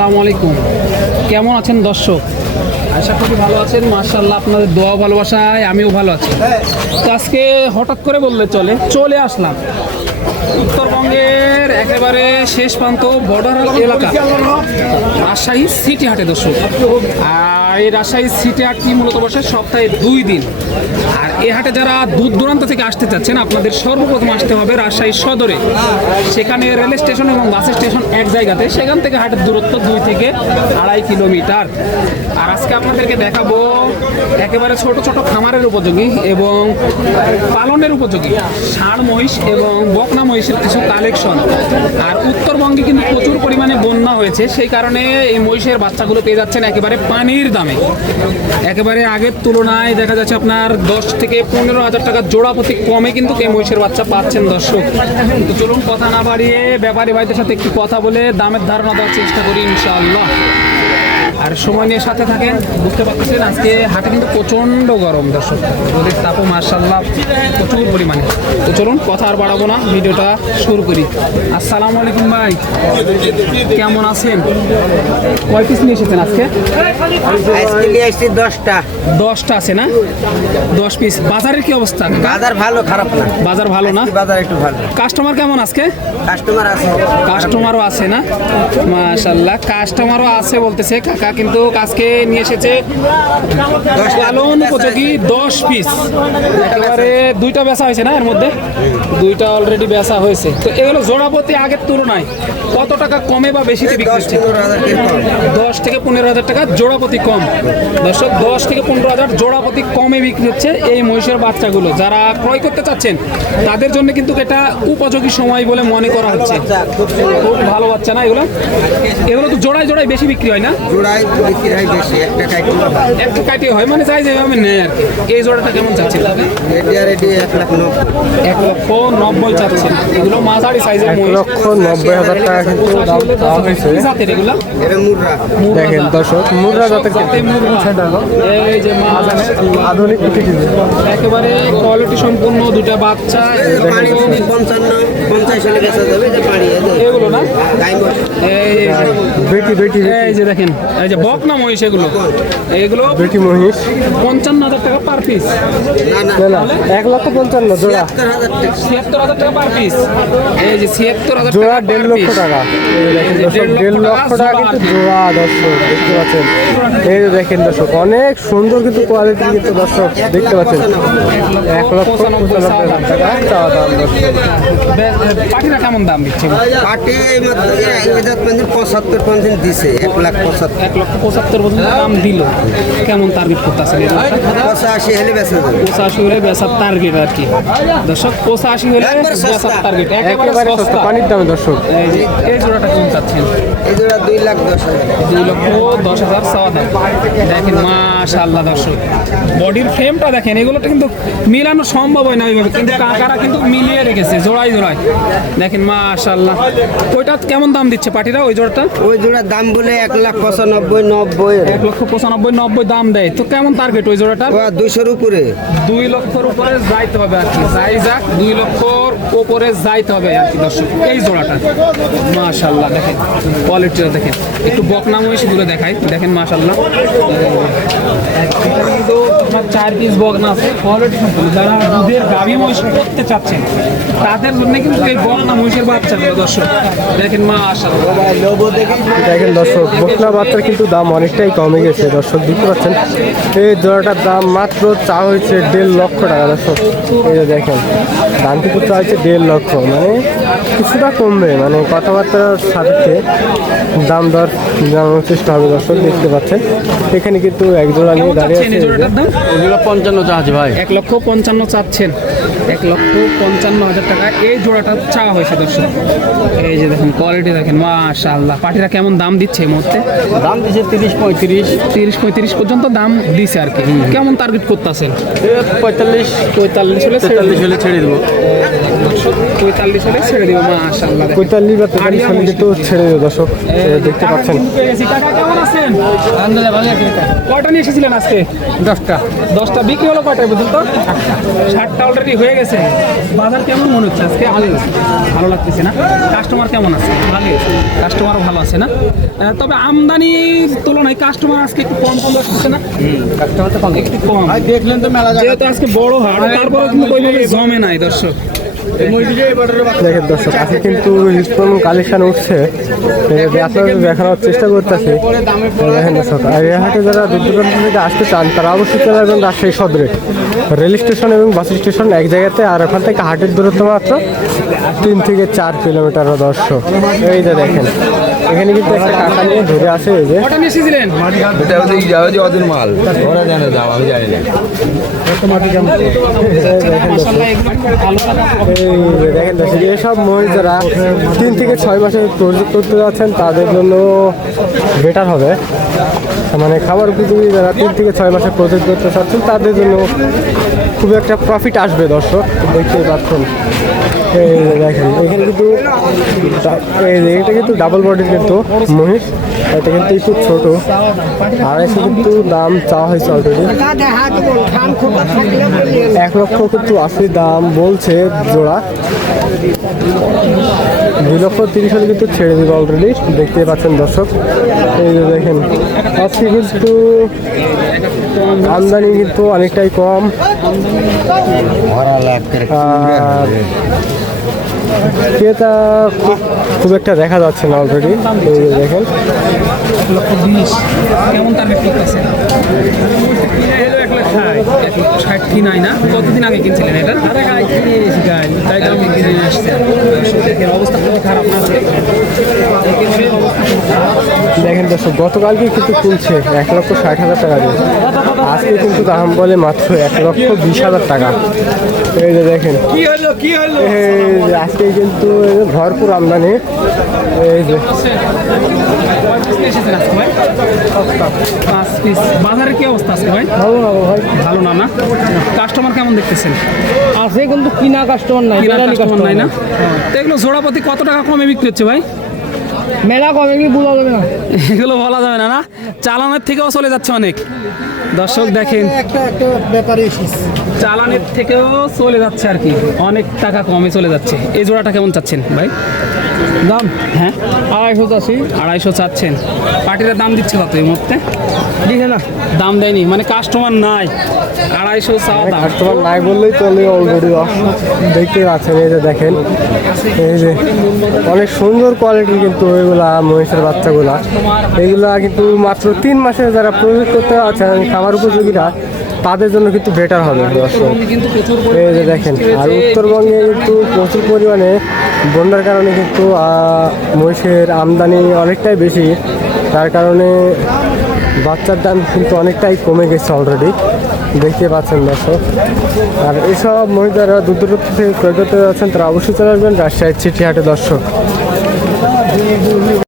আসসালামু আলাইকুম। কেমন আছেন দর্শক? আশা করি ভালো আছেন। মার্শাল্লাহ আপনাদের দোয়া ভালোবাসায় আমিও ভালো আছি। তো আজকে হঠাৎ করে বললে চলে চলে আসলাম। উত্তরবঙ্গের একেবারে শেষ প্রান্ত বর্ডার এলাকা, রাজশাহী সিটি হাটে দর্শক। আর এই রাজশাহী সিটি হাটটি মূলত বসে? সপ্তাহে দুই দিন। আর এ হাটে যারা দূর দূরান্ত থেকে আসতে চাচ্ছেন, আপনাদের সর্বপ্রথম আসতে হবে রাজশাহী সদরে। সেখানে রেল স্টেশন এবং বাস স্টেশন এক জায়গাতে। সেখান থেকে হাটের দূরত্ব দুই থেকে আড়াই কিলোমিটার। আর আজকে আপনাদেরকে দেখাবো একেবারে ছোট ছোট খামারের উপযোগী এবং পালনের উপযোগী ষাঁড় মহিষ এবং বকনা মহিষের কিছু কালেকশন। আর উত্তরবঙ্গে কিন্তু প্রচুর পরিমাণে বন্যা হয়েছে। সেই কারণে এই মহিষের বাচ্চাগুলো পেয়ে যাচ্ছেন একেবারে পানির দামে। একেবারে আগের তুলনায় দেখা যাচ্ছে আপনার দশ থেকে পনেরো হাজার টাকা জোড়া প্রতি কমে কিন্তু মহিষের বাচ্চা পাচ্ছেন দর্শক। তো চলুন কথা না বাড়িয়ে ব্যাপারী ভাইদের সাথে একটু কথা বলে দামের ধারণা দেওয়ার চেষ্টা করি ইনশাআল্লাহ। আর সময় নিয়ে সাথে থাকেন বুঝতে পারতেছেন আজকে হাটে কিন্তু প্রচণ্ড গরম দর্শক। রোদের তাপও মার্শাল্লাহ প্রচুর পরিমাণে। তো চলুন কথা আর বাড়াবো না ভিডিওটা শুরু করি। আসসালামু আলাইকুম ভাই। কেমন আছেন? কয় পিস নিয়ে এসেছেন আজকে? দশটা। দশটা আছে না? দশ পিস। বাজারের কি অবস্থা? বাজার ভালো খারাপ না। বাজার ভালো না? বাজার একটু ভালো। কাস্টমার কেমন আজকে? কাস্টমার আছে। কাস্টমারও আছে না? মাশাল্লাহ কাস্টমারও আছে বলতেছে কাকা কিন্তু আজকে নিয়ে এসেছে পালন উপযোগী দশ পিস একেবারে দুইটা বেচা হয়েছে না এর মধ্যে? দুইটা অলরেডি বেচা হয়েছে। তো এগুলো জোড়াপতি আগের তুলনায় কত টাকা কমে বা বেশিতে বিক্রি দশ হচ্ছে? দশ থেকে পনেরো হাজার টাকা জোড়াপতি কম। দর্শক দশ থেকে পনেরো হাজার জোড়াপতি কমে বিক্রি হচ্ছে এই মহিষের বাচ্চাগুলো। যারা ক্রয় করতে চাচ্ছেন তাদের জন্য কিন্তু এটা উপযোগী সময় বলে মনে করা হচ্ছে। খুব ভালো বাচ্চা না এগুলো? এগুলো তো জোড়ায় জোড়ায় বেশি বিক্রি হয় না? জোড়াই বিক্রি বেশি একটা কাইটুলো একটু কাটিয়ে হয় মানে চাই যেভাবে নেয় আর কি। এই জোড়াটা কেমন চাচ্ছে রেডি আর এক লাখ নব্বই। এক লক্ষ নব্বই চাচ্ছেন। এগুলো মাঝারি সাইজের এক লক্ষ নব্বই হাজার টাকা কিন্তু দাম দেওয়া হয়েছে এগুলো? এটা মুররা মুররা দেখেন দর্শক মুদ্রা জাতের এই যে আধুনিক কিন্তু একেবারে কোয়ালিটি সম্পূর্ণ দুটা বাচ্চা। পানি পঞ্চান্ন পঞ্চাশ হলে বেচা যাবে যে পানি এগুলো না? বেটি বেটি এই যে দেখেন এই যে বক না মহিষ এগুলো? এগুলো বেটি মহিষ। পঞ্চান্ন হাজার টাকা পার পিস না না। এক লক্ষ পঞ্চান্ন জোড়া। ছিয়াত্তর হাজার টাকা। পার পিস এই যে ছিয়াত্তর হাজার জোড়া দেড় লক্ষ টাকা। দেড় লক্ষ টাকা কিন্তু জোড়া দর্শক দেখতে পাচ্ছেন। এই দেখেন দর্শক অনেক সুন্দর কিন্তু কোয়ালিটি কিন্তু দর্শক দেখতে পাচ্ছেন। এক লক্ষ পঁচানব্বই হাজার টাকা চাওয়া দাম দর্শক। পাটিরা কেমন দাম দিচ্ছে? পাটি পঁচাত্তর পঞ্চাশ দিছে এক লাখ পঁচাত্তর। লক্ষ পঁচাত্তর পর্যন্ত দাম দিল। কেমন টার্গেট করতেছেন পঁচাশি হলে পঁচাশি হলে বেচার টার্গেট আর কি। দর্শক পঁচাশি হলে একবারে বেচার টার্গেট একেবারে সস্তা। পানির দামে দর্শক। এই জোড়াটা কোন চাচ্ছেন? এই জোড়া দুই লাখ দশ হাজার। দুই লক্ষ দশ হাজার চাওয়া দাম। দেখেন মাশাল্লাহ দর্শক। বডির ফ্রেমটা দেখেন এগুলোটা কিন্তু মিলানো সম্ভব হয় না ওইভাবে। কিন্তু কাকারা কিন্তু মিলিয়ে রেখেছে জোড়াই জোড়াই দেখেন মাশাল্লাহ ওইটা কেমন দাম দিচ্ছে পাটিরা ওই জোড়াটা? ওই জোড়ার দাম বলে এক লাখ পঁচানব্বই নব্বই এক লক্ষ পঁচানব্বই নব্বই দাম দেয়। তো কেমন টার্গেট ওই জোড়াটা? দুইশোর উপরে। দুই লক্ষর উপরে যাইতে হবে আর কি। যাই যাক দুই লক্ষর উপরে যাইতে হবে আর কি দর্শক। এই জোড়াটা। মাশাল্লাহ দেখেন। কোয়ালিটিটা দেখেন। একটু বকনা মহিষ দূরে দেখাই। দেখেন মাশাল্লাহ কিন্তু আপনার চার পিস বকনা আছে। কোয়ালিটি সম্পূর্ণ। যারা দুধের গাভী মহিষ করতে চাচ্ছেন তাদের জন্য কিন্তু এই বকনা মহিষের বাচ্চাগুলো দর্শক। দেখেন মাশাল্লাহ দেখেন দর্শক বকনা বাচ্চার কিন্তু দাম অনেকটাই কমে গেছে। দর্শক, দেখতে পাচ্ছেন, এই জোড়াটার দাম মাত্র চা হয়েছে দেড় লক্ষ টাকা। দর্শক, এই দেখেন, দাম কিন্তু চা হয়েছে দেড় লক্ষ। মানে কিছুটা কমবে মানে কথাবার্তার সাথে দাম দর জানানোর চেষ্টা হবে দর্শক দেখতে পাচ্ছেন। এখানে কিন্তু এক জোড়া নিয়ে দাঁড়িয়ে চাচ্ছেন আছে এগুলো পঞ্চান্ন চা ভাই। এক লক্ষ পঞ্চান্ন চাচ্ছেন। এক লক্ষ পঞ্চান্ন হাজার টাকা এই জোড়াটা চাওয়া হয়েছে দর্শক। এই যে দেখেন কোয়ালিটি দেখেন মাশাআল্লাহ। পাটিরা কেমন দাম দিচ্ছে এই মুহূর্তে? দাম দিচ্ছে তিরিশ পঁয়ত্রিশ। তিরিশ পঁয়ত্রিশ পর্যন্ত দাম দিছে আর কি। কেমন টার্গেট করতেছেন? পঁয়তাল্লিশ। পঁয়তাল্লিশ হলে ছেড়ে হলে ছেড়ে দেবো। পঁয়তাল্লিশ হলে ছেড়ে দিব মাশাল্লাহ পঁয়তাল্লিশ বা তেতাল্লিশ হলে কিন্তু ছেড়ে দেবে দর্শক দেখতে পাচ্ছেন। কিন্তু পেয়ে গেছি। কাকা কেমন আছেন কয়টা নিয়ে এসেছিলেন আজকে? দশটা। দশটা। বিক্রি হলো কয়টায় বুঝুন তো? ষাটটা অলরেডি হয়ে গেছে। বাজার কেমন মনে হচ্ছে আজকে? ভালো ভালো লাগতেছে না? কাস্টমার কেমন আছে? ভালো কাস্টমারও ভালো আছে না? তবে আমদানির তুলনায় কাস্টমার আজকে একটু কম কম আসতেছে না? কাস্টমার তো কম। একটু কম। দেখলেন তো মেলা যেহেতু আজকে বড় হাট তারপরে কিন্তু জমে নাই দর্শক। দেখেন দর্শক, আজকে কিন্তু রিসপন কালেকশন উঠছে। দেখানোর চেষ্টা করতেছি। দেখেন দর্শক হাটে যারা দূর থেকে আসতে চান, তারা অবশ্যই চলে আসবেন রাজশাহী সদরে। রেল স্টেশন এবং বাস স্টেশন এক জায়গাতে, আর ওখান থেকে হাটের দূরত্ব মাত্র তিন থেকে চার কিলোমিটার দর্শক। এই যে দেখেন, এখানে কিন্তু একটা কাকা নিয়ে ধরে আছে এই যে। মাল। ওরা জানে দাম আমি জানি না। দেখেন দর্শক। এসব মহিষ যারা তিন থেকে ছয় মাসে প্রজেক্ট করতে যাচ্ছেন তাদের জন্য বেটার হবে। মানে খাবার উপযোগী যারা তিন থেকে ছয় মাসে প্রজেক্ট করতে চাচ্ছেন তাদের জন্য খুব একটা প্রফিট আসবে দর্শক দেখতেই পাচ্ছেন। এই দেখেন এখানে কিন্তু এটা কিন্তু ডাবল বডির কিন্তু মহিষ। এটা কিন্তু একটু ছোট। আর এসে কিন্তু দাম চাওয়া হয়েছে অলরেডি এক লক্ষ কিন্তু আশি দাম বলছে জোড়া। দুই লক্ষ তিরিশ হলে কিন্তু ছেড়ে দেবে অলরেডি দেখতে পাচ্ছেন দর্শক। এই যে দেখেন আজকে কিন্তু আমদানি কিন্তু অনেকটাই কম। আর ক্রেতা খুব- খুব একটা দেখা যাচ্ছে না অলরেডি এই দেখেন। কেমন টার্গেট ষাট কি নাই না? কতদিন আগে কিনছিলেন এটা? তাই দাম কিনে আসছে। দেখেন অবস্থা খুবই খারাপ না? দেখেন দর্শক গতকালকে কিন্তু কিনছে এক লক্ষ ষাট হাজার টাকা দিয়ে। আজকে কিন্তু দাম বলে মাত্র এক লক্ষ বিশ হাজার টাকা। এই যে দেখেন। কি আজকে কিন্তু ভরপুর আমদানি। এই যে। বাজারের কি অবস্থা আজকে ভাই? ভালো না ভাই। ভালো না না? কাস্টমার কেমন দেখতেছেন? আছে কিন্তু কিনা কাস্টমার নাই কিনা কাস্টমার নাই না? তো এগুলো জোড়াপতি কত টাকা কমে বিক্রি হচ্ছে ভাই? মেলা কমে কি বোঝা যাবে না? এগুলো বলা যাবে না না? চালানের থেকেও চলে যাচ্ছে অনেক। দর্শক দেখেন। একটা একটা ব্যাপারে চালানের থেকেও চলে যাচ্ছে আর কি। অনেক টাকা কমে চলে যাচ্ছে। এই জোড়াটা কেমন চাচ্ছেন ভাই? দাম? হ্যাঁ? আড়াইশো চাষি আড়াইশো চাচ্ছেন। পার্টিরা দাম দিচ্ছে কত এই মুহূর্তে? দিছে না। দাম দেয়নি। মানে কাস্টমার নাই। আড়াইশো চাও দাম। কাস্টমার নাই বললেই চলে অলরেডি দেখতে পাচ্ছেন এই যে দেখেন। এই যে, অনেক সুন্দর কোয়ালিটির কিন্তু এগুলা মহিষের বাচ্চাগুলা। এগুলা কিন্তু মাত্র তিন মাসে যারা প্রয়োগ করতে আছেন খাবার উপযোগীরা, তাদের জন্য কিন্তু বেটার হবে, দর্শক। এই যে দেখেন, আর উত্তরবঙ্গে কিন্তু প্রচুর পরিমাণে বন্যার কারণে কিন্তু মহিষের আমদানি অনেকটাই বেশি। তার কারণে বাচ্চার দাম কিন্তু অনেকটাই কমে গেছে অলরেডি দেখতে পাচ্ছেন দর্শক। আর এসব মহিলারা দূর দূর থেকে ক্রয় করতে যাচ্ছেন, তারা অবশ্যই চলে আসবেন রাজশাহীর চিঠিহাটে দর্শক।